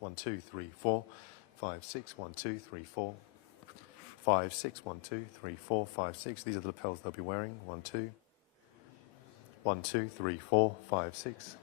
1, 2, 3, 4, 5, 6, 1, 2, 3, 4, 5, 6, 1, 2, 3, 4, 5, 6. These are the lapels they'll be wearing. 1, 2, 1, 2, 3, 4, 5, 6.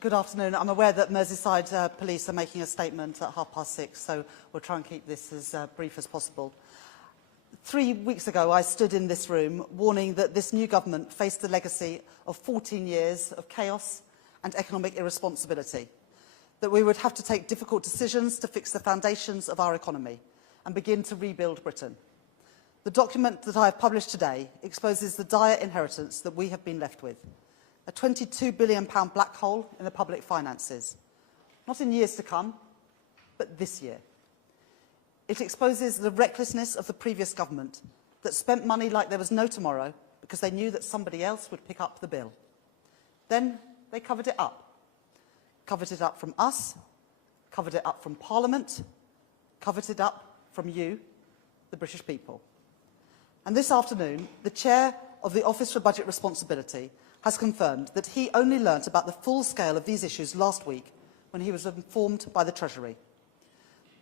Good afternoon. I'm aware that Merseyside Police are making a statement at 6:30, so we'll try and keep this as brief as possible. 3 weeks ago, I stood in this room warning that this new government faced the legacy of 14 years of chaos and economic irresponsibility, that we would have to take difficult decisions to fix the foundations of our economy and begin to rebuild Britain. The document that I have published today exposes the dire inheritance that we have been left with. A £22 billion black hole in the public finances, not in years to come, but this year. It exposes the recklessness of the previous government that spent money like there was no tomorrow because they knew that somebody else would pick up the bill. Then they covered it up. Covered it up from us, covered it up from Parliament, covered it up from you, the British people. And this afternoon, the Chair of the Office for Budget Responsibility has confirmed that he only learnt about the full scale of these issues last week when he was informed by the Treasury.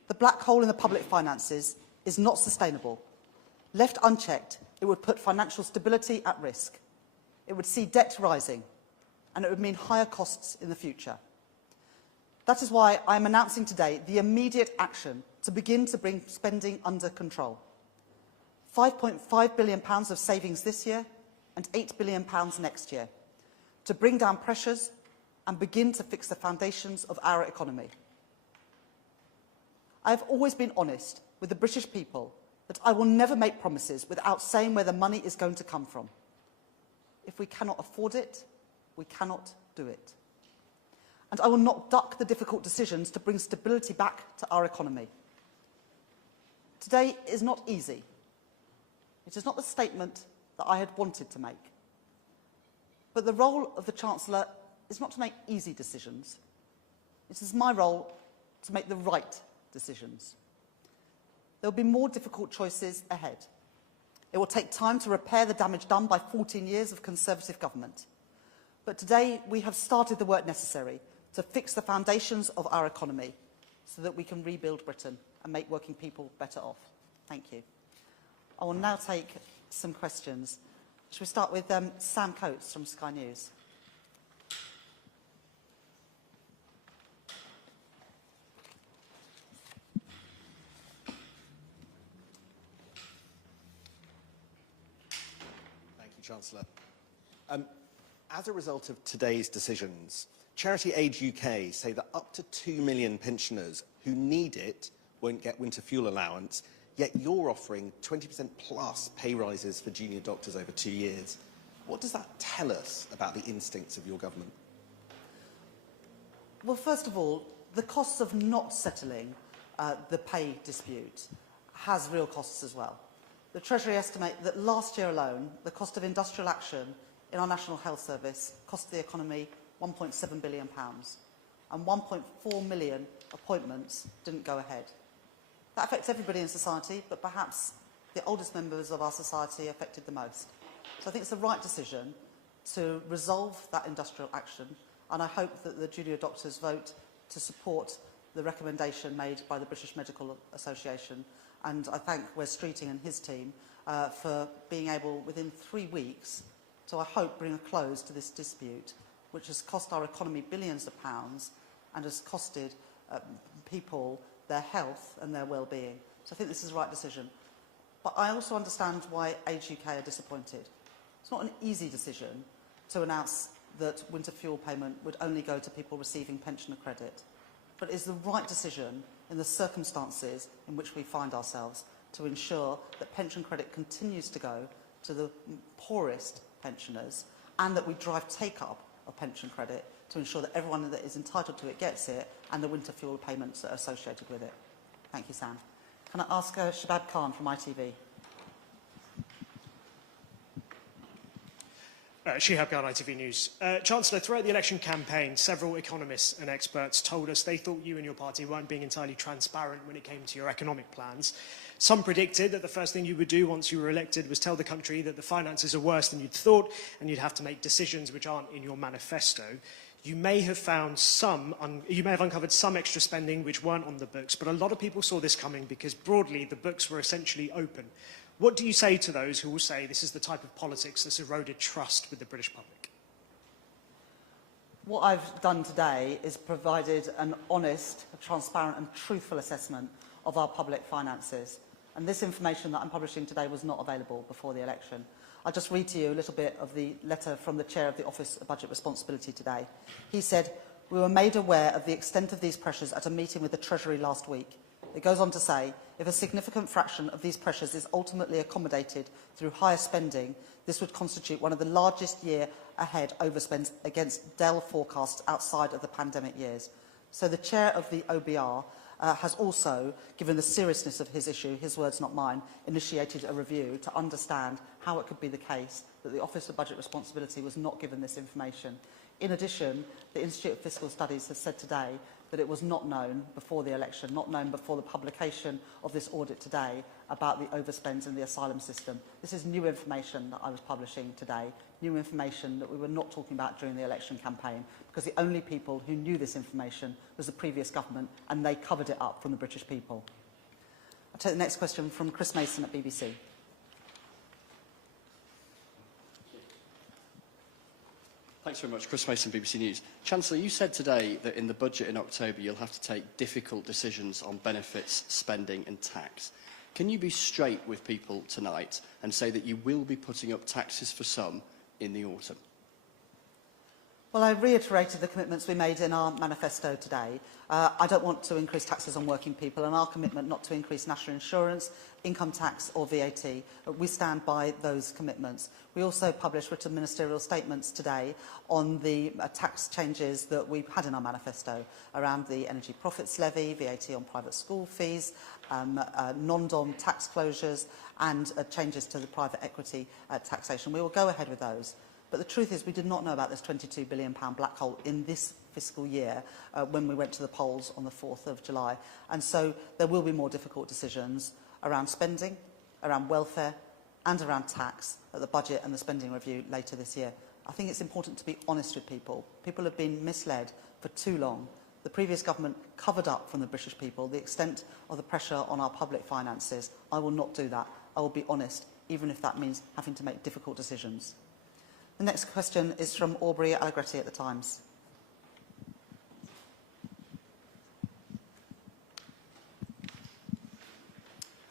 The black hole in the public finances is not sustainable. Left unchecked, it would put financial stability at risk. It would see debt rising, and it would mean higher costs in the future. That is why I am announcing today the immediate action to begin to bring spending under control. £5.5 billion of savings this year and £8 billion next year to bring down pressures and begin to fix the foundations of our economy. I have always been honest with the British people that I will never make promises without saying where the money is going to come from. If we cannot afford it, we cannot do it. And I will not duck the difficult decisions to bring stability back to our economy. Today is not easy. It is not the statement that I had wanted to make. But the role of the Chancellor is not to make easy decisions. It is my role to make the right decisions. There will be more difficult choices ahead. It will take time to repair the damage done by 14 years of Conservative government. But today we have started the work necessary to fix the foundations of our economy so that we can rebuild Britain and make working people better off. Thank you. I will now take some questions. Shall we start with Sam Coates from Sky News? Thank you, Chancellor. As a result of today's decisions, Charity Aid UK say that up to 2 million pensioners who need it won't get winter fuel allowance, yet you're offering 20% plus pay rises for junior doctors over 2 years. What does that tell us about the instincts of your government? Well, first of all, the costs of not settling the pay dispute has real costs as well. The Treasury estimate that last year alone, the cost of industrial action in our National Health Service cost the economy £1.7 billion, and 1.4 million appointments didn't go ahead. That affects everybody in society, but perhaps the oldest members of our society affected the most. So I think it's the right decision to resolve that industrial action, and I hope that the junior doctors vote to support the recommendation made by the British Medical Association. And I thank Wes Streeting and his team for being able, within 3 weeks, to, I hope, bring a close to this dispute, which has cost our economy billions of pounds and has costed people their health and their well-being. So I think this is the right decision. But I also understand why Age UK are disappointed. It's not an easy decision to announce that winter fuel payment would only go to people receiving pensioner credit. But it is the right decision in the circumstances in which we find ourselves to ensure that pension credit continues to go to the poorest pensioners and that we drive take-up of pension credit to ensure that everyone that is entitled to it gets it and the winter fuel payments that are associated with it. Thank you, Sam. Can I ask Shabab Khan from ITV? Shihab Khan, ITV News. Chancellor, throughout the election campaign, several economists and experts told us they thought you and your party weren't being entirely transparent when it came to your economic plans. Some predicted that the first thing you would do once you were elected was tell the country that the finances are worse than you'd thought and you'd have to make decisions which aren't in your manifesto. You may have uncovered some extra spending which weren't on the books, but a lot of people saw this coming because broadly the books were essentially open. What do you say to those who will say this is the type of politics that's eroded trust with the British public? What I've done today is provided an honest, transparent and truthful assessment of our public finances. And this information that I'm publishing today was not available before the election. I'll just read to you a little bit of the letter from the Chair of the Office of Budget Responsibility today. He said, "We were made aware of the extent of these pressures at a meeting with the Treasury last week." It goes on to say, "If a significant fraction of these pressures is ultimately accommodated through higher spending, this would constitute one of the largest year-ahead overspends against DEL forecasts outside of the pandemic years." So the Chair of the OBR has also, given the seriousness of his issue, his words not mine, initiated a review to understand how it could be the case that the Office of Budget Responsibility was not given this information. In addition, the Institute of Fiscal Studies has said today that it was not known before the election, not known before the publication of this audit today about the overspends in the asylum system. This is new information that I was publishing today, new information that we were not talking about during the election campaign, because the only people who knew this information was the previous government, and they covered it up from the British people. I'll take the next question from Chris Mason at BBC. Thanks very much. Chris Mason, BBC News. Chancellor, you said today that in the budget in October you'll have to take difficult decisions on benefits, spending and tax. Can you be straight with people tonight and say that you will be putting up taxes for some in the autumn? Well, I reiterated the commitments we made in our manifesto today. I don't want to increase taxes on working people, and our commitment not to increase national insurance, income tax or VAT. We stand by those commitments. We also published written ministerial statements today on the tax changes that we've had in our manifesto around the energy profits levy, VAT on private school fees, non-dom tax closures and changes to the private equity taxation. We will go ahead with those. But the truth is we did not know about this £22 billion black hole in this fiscal year when we went to the polls on the 4th of July. And so there will be more difficult decisions around spending, around welfare and around tax at the budget and the spending review later this year. I think it's important to be honest with people. People have been misled for too long. The previous government covered up from the British people the extent of the pressure on our public finances. I will not do that. I will be honest, even if that means having to make difficult decisions. The next question is from Aubrey Allegretti at The Times.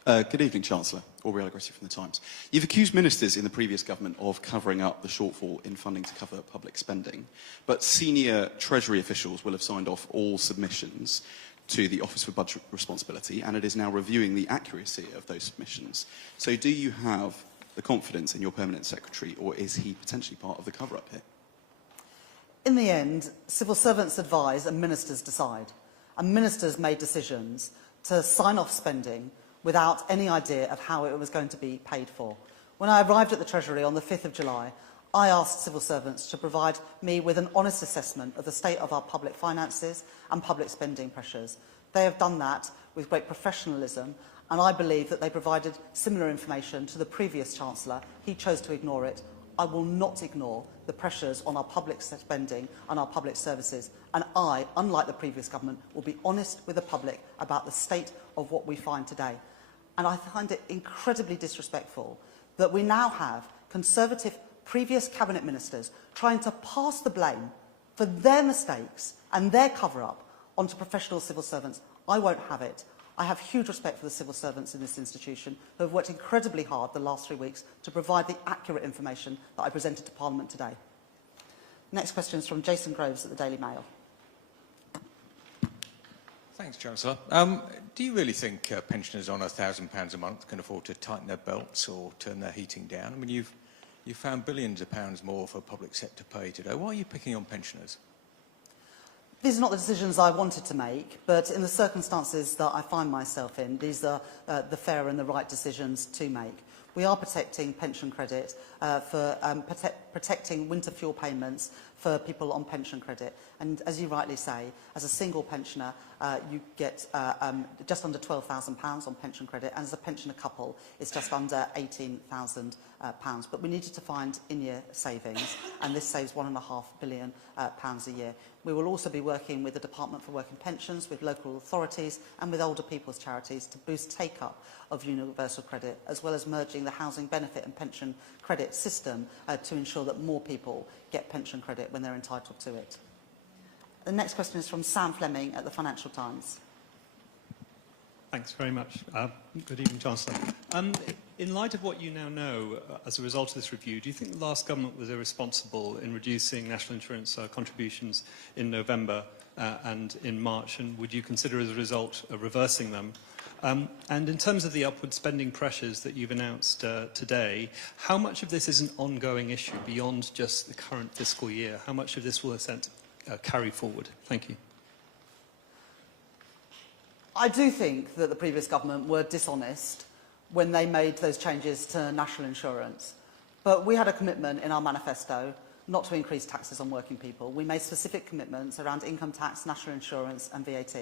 Good evening, Chancellor. Aubrey Allegretti from The Times. You've accused ministers in the previous government of covering up the shortfall in funding to cover public spending, but senior Treasury officials will have signed off all submissions to the Office for Budget Responsibility, and it is now reviewing the accuracy of those submissions. So do you have the confidence in your permanent secretary, or is he potentially part of the cover-up here? In the end, civil servants advise and ministers decide. And ministers made decisions to sign off spending without any idea of how it was going to be paid for. When I arrived at the Treasury on the 5th of July, I asked civil servants to provide me with an honest assessment of the state of our public finances and public spending pressures. They have done that with great professionalism, and I believe that they provided similar information to the previous Chancellor. He chose to ignore it. I will not ignore the pressures on our public spending and our public services. And I, unlike the previous government, will be honest with the public about the state of what we find today. And I find it incredibly disrespectful that we now have Conservative previous cabinet ministers trying to pass the blame for their mistakes and their cover-up onto professional civil servants. I won't have it. I have huge respect for the civil servants in this institution who have worked incredibly hard the last 3 weeks to provide the accurate information that I presented to Parliament today. Next question is from Jason Groves at the Daily Mail. Thanks, Chancellor. Do you really think pensioners on £1,000 a month can afford to tighten their belts or turn their heating down? I mean, you've found billions of pounds more for public sector pay today. Why are you picking on pensioners? These are not the decisions I wanted to make, but in the circumstances that I find myself in, these are the fair and the right decisions to make. We are protecting pension credit, protecting winter fuel payments for people on pension credit. And as you rightly say, as a single pensioner, you get just under £12,000 on pension credit, and as a pensioner couple, it's just under £18,000. But we needed to find in-year savings, and this saves £1.5 billion a year. We will also be working with the Department for Work and Pensions, with local authorities and with older people's charities to boost take-up of universal credit, as well as merging the housing benefit and pension credit system to ensure that more people get pension credit when they're entitled to it. The next question is from Sam Fleming at the Financial Times. Thanks very much. Good evening, Chancellor. In light of what you now know as a result of this review, do you think the last government was irresponsible in reducing national insurance contributions in November and in March, and would you consider as a result reversing them? And in terms of the upward spending pressures that you've announced today, how much of this is an ongoing issue beyond just the current fiscal year? How much of this will carry forward? Thank you. I do think that the previous government were dishonest when they made those changes to national insurance. But we had a commitment in our manifesto not to increase taxes on working people. We made specific commitments around income tax, national insurance and VAT.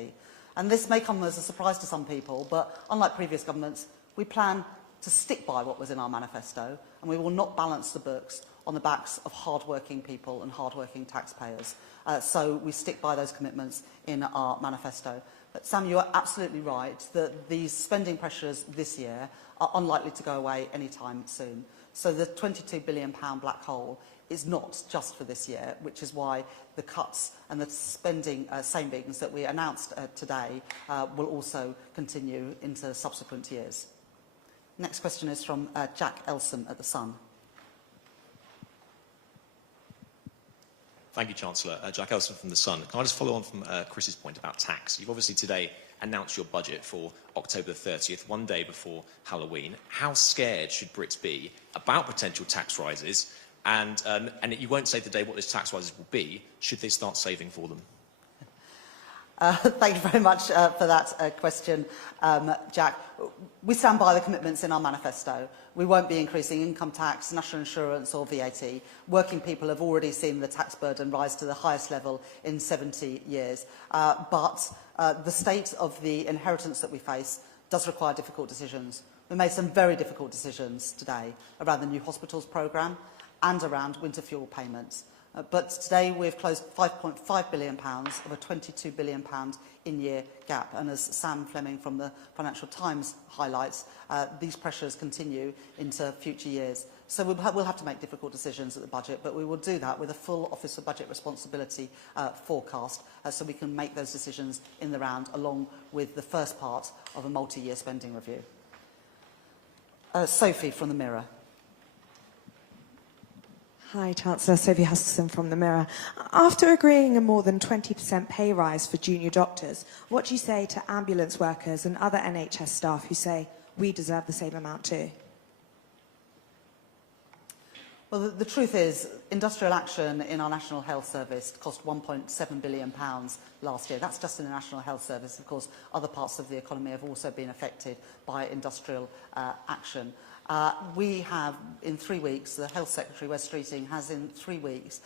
And this may come as a surprise to some people, but unlike previous governments, we plan to stick by what was in our manifesto, and we will not balance the books on the backs of hard-working people and hard-working taxpayers. So we stick by those commitments in our manifesto. But Sam, you are absolutely right that these spending pressures this year are unlikely to go away anytime soon. So the £22 billion black hole is not just for this year, which is why the cuts and the spending savings that we announced today will also continue into subsequent years. Next question is from Jack Elson at The Sun. Thank you, Chancellor. Jack Elson from The Sun. Can I just follow on from Chris's point about tax? You've obviously today announced your budget for October the 30th, one day before Halloween. How scared should Brits be about potential tax rises? And you won't say today what those tax rises will be. Should they start saving for them? Thank you very much for that question, Jack. We stand by the commitments in our manifesto. We won't be increasing income tax, national insurance or VAT. Working people have already seen the tax burden rise to the highest level in 70 years. But the state of the inheritance that we face does require difficult decisions. We made some very difficult decisions today around the new hospitals programme and around winter fuel payments. But today we've closed £5.5 billion of a £22 billion in-year gap. And as Sam Fleming from the Financial Times highlights, these pressures continue into future years. So we'll have to make difficult decisions at the budget, but we will do that with a full Office for Budget Responsibility forecast, so we can make those decisions in the round, along with the first part of a multi-year spending review. Sophie from The Mirror. Hi, Chancellor. Sophie Huskinson from The Mirror. After agreeing a more than 20% pay rise for junior doctors, what do you say to ambulance workers and other NHS staff who say, we deserve the same amount too? Well, the truth is, industrial action in our National Health Service cost £1.7 billion last year. That's just in the National Health Service. Of course, other parts of the economy have also been affected by industrial action. We have, in 3 weeks, the Health Secretary, Wes Streeting, has in 3 weeks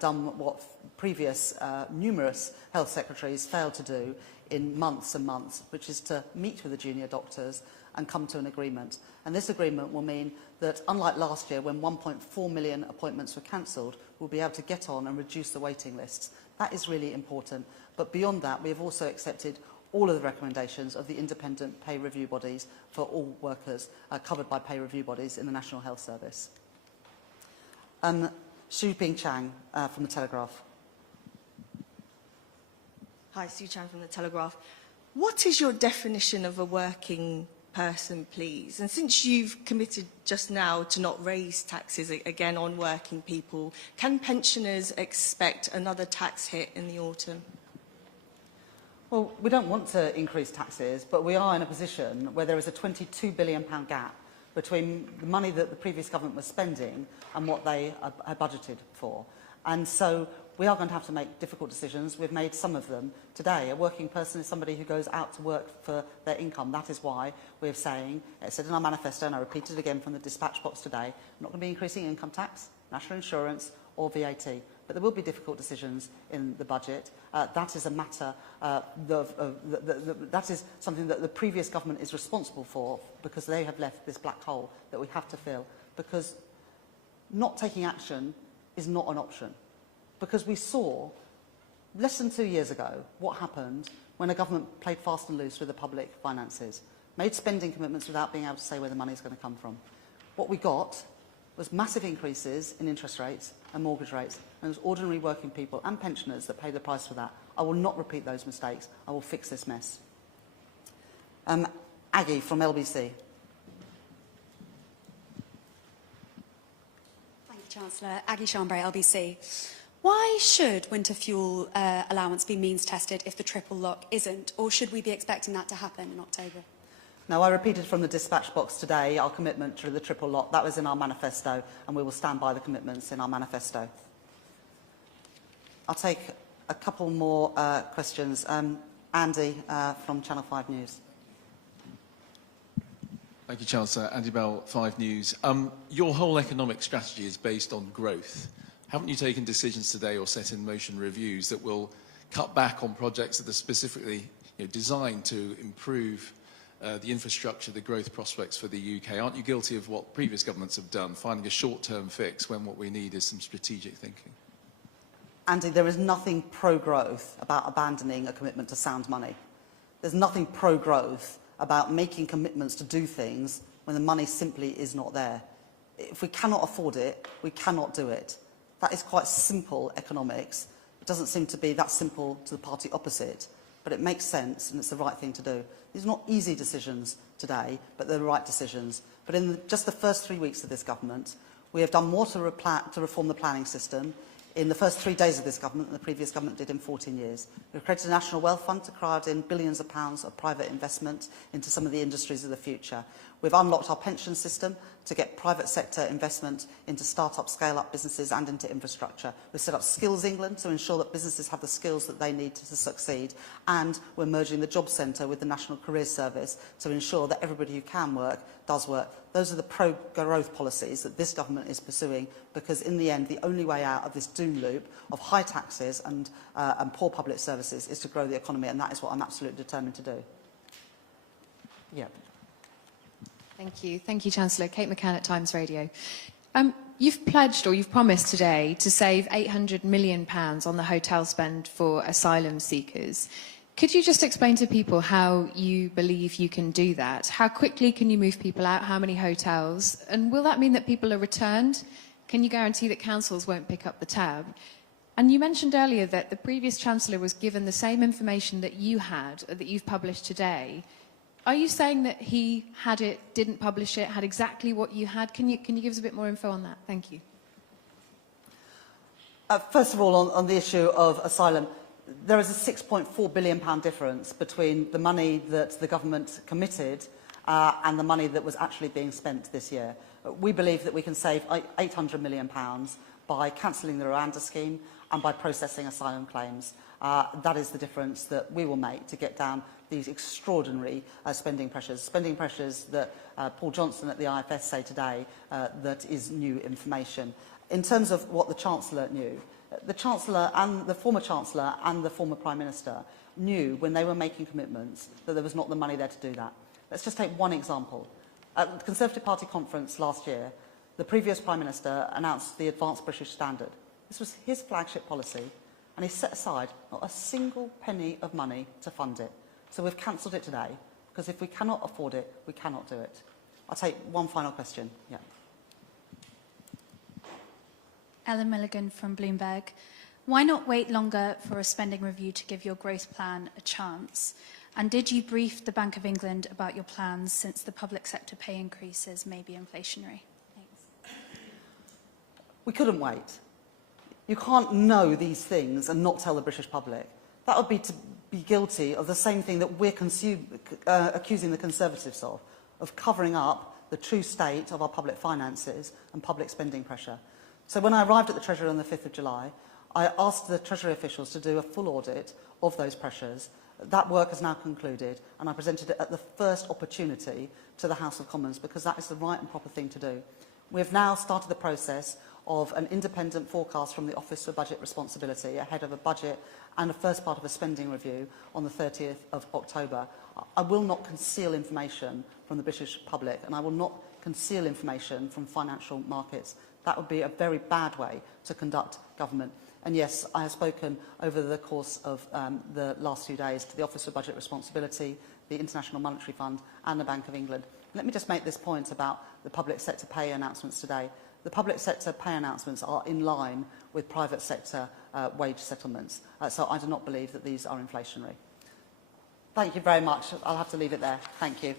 done what previous numerous health secretaries failed to do in months and months, which is to meet with the junior doctors and come to an agreement. And this agreement will mean that, unlike last year, when 1.4 million appointments were cancelled, we'll be able to get on and reduce the waiting lists. That is really important. But beyond that, we have also accepted all of the recommendations of the independent pay review bodies for all workers covered by pay review bodies in the National Health Service. Xu Ping Chang from The Telegraph. Hi, Sue Chan from The Telegraph. What is your definition of a working person, please? And since you've committed just now to not raise taxes again on working people, can pensioners expect another tax hit in the autumn? Well, we don't want to increase taxes, but we are in a position where there is a £22 billion gap between the money that the previous government was spending and what they had budgeted for. And so we are going to have to make difficult decisions. We've made some of them today. A working person is somebody who goes out to work for their income. That is why we're saying, it said in our manifesto, and I repeat it again from the dispatch box today, we're not going to be increasing income tax, national insurance or VAT. But there will be difficult decisions in the budget. That is a matter, that is something that the previous government is responsible for, because they have left this black hole that we have to fill. Because not taking action is not an option. Because we saw, less than 2 years ago, what happened when a government played fast and loose with the public finances, made spending commitments without being able to say where the money is going to come from. What we got was massive increases in interest rates and mortgage rates. And it was ordinary working people and pensioners that paid the price for that. I will not repeat those mistakes. I will fix this mess. Aggie from LBC. Thank you, Chancellor. Aggie Chambray, LBC. Why should winter fuel allowance be means tested if the triple lock isn't? Or should we be expecting that to happen in October? Now, I repeated from the dispatch box today our commitment to the triple lock. That was in our manifesto, and we will stand by the commitments in our manifesto. I'll take a couple more questions. Andy from Channel 5 News. Thank you, Chancellor. Andy Bell, 5 News. Your whole economic strategy is based on growth. Haven't you taken decisions today or set in motion reviews that will cut back on projects that are specifically designed to improve the infrastructure, the growth prospects for the UK? Aren't you guilty of what previous governments have done, finding a short-term fix when what we need is some strategic thinking? Andy, there is nothing pro-growth about abandoning a commitment to sound money. There's nothing pro-growth about making commitments to do things when the money simply is not there. If we cannot afford it, we cannot do it. That is quite simple economics. It doesn't seem to be that simple to the party opposite, but it makes sense and it's the right thing to do. These are not easy decisions today, but they're the right decisions. But in just the first 3 weeks of this government, we have done more to reform the planning system in the first 3 days of this government than the previous government did in 14 years. We've created a National Wealth Fund to crowd in billions of pounds of private investment into some of the industries of the future. We've unlocked our pension system to get private sector investment into start-up, scale-up businesses and into infrastructure. We've set up Skills England to ensure that businesses have the skills that they need to succeed. And we're merging the Job Centre with the National Careers Service to ensure that everybody who can work does work. Those are the pro-growth policies that this government is pursuing, because in the end, the only way out of this doom loop of high taxes and poor public services is to grow the economy, and that is what I'm absolutely determined to do. Yeah. Thank you, Chancellor. Kate McCann at Times Radio. You've pledged, or you've promised today, to save £800 million on the hotel spend for asylum seekers. Could you just explain to people how you believe you can do that? How quickly can you move people out? How many hotels? And will that mean that people are returned? Can you guarantee that councils won't pick up the tab? And you mentioned earlier that the previous Chancellor was given the same information that you had, that you've published today. Are you saying that he had it, didn't publish it, had exactly what you had? Can you give us a bit more info on that? Thank you. First of all, on the issue of asylum, there is a £6.4 billion difference between the money that the government committed and the money that was actually being spent this year. We believe that we can save £800 million by cancelling the Rwanda scheme and by processing asylum claims. That is the difference that we will make to get down these extraordinary spending pressures that Paul Johnson at the IFS say today that is new information. In terms of what the Chancellor knew, the Chancellor and the former Chancellor and the former Prime Minister knew when they were making commitments that there was not the money there to do that. Let's just take one example. At the Conservative Party conference last year, the previous Prime Minister announced the Advanced British Standard. This was his flagship policy, and he set aside not a single penny of money to fund it. So we've cancelled it today, because if we cannot afford it, we cannot do it. I'll take one final question. Yeah. Ellen Milligan from Bloomberg. Why not wait longer for a spending review to give your growth plan a chance? And did you brief the Bank of England about your plans, since the public sector pay increases may be inflationary? Thanks. We couldn't wait. You can't know these things and not tell the British public. That would be to be guilty of the same thing that we're accusing the Conservatives of covering up the true state of our public finances and public spending pressure. So when I arrived at the Treasury on the 5th of July, I asked the Treasury officials to do a full audit of those pressures. That work has now concluded, and I presented it at the first opportunity to the House of Commons, because that is the right and proper thing to do. We've now started the process of an independent forecast from the Office for Budget Responsibility ahead of a budget and a first part of a spending review on the 30th of October. I will not conceal information from the British public, and I will not conceal information from financial markets. That would be a very bad way to conduct government. And yes, I have spoken over the course of the last few days to the Office for Budget Responsibility, the International Monetary Fund and the Bank of England. Let me just make this point about the public sector pay announcements today. The public sector pay announcements are in line with private sector wage settlements. So I do not believe that these are inflationary. Thank you very much. I'll have to leave it there. Thank you.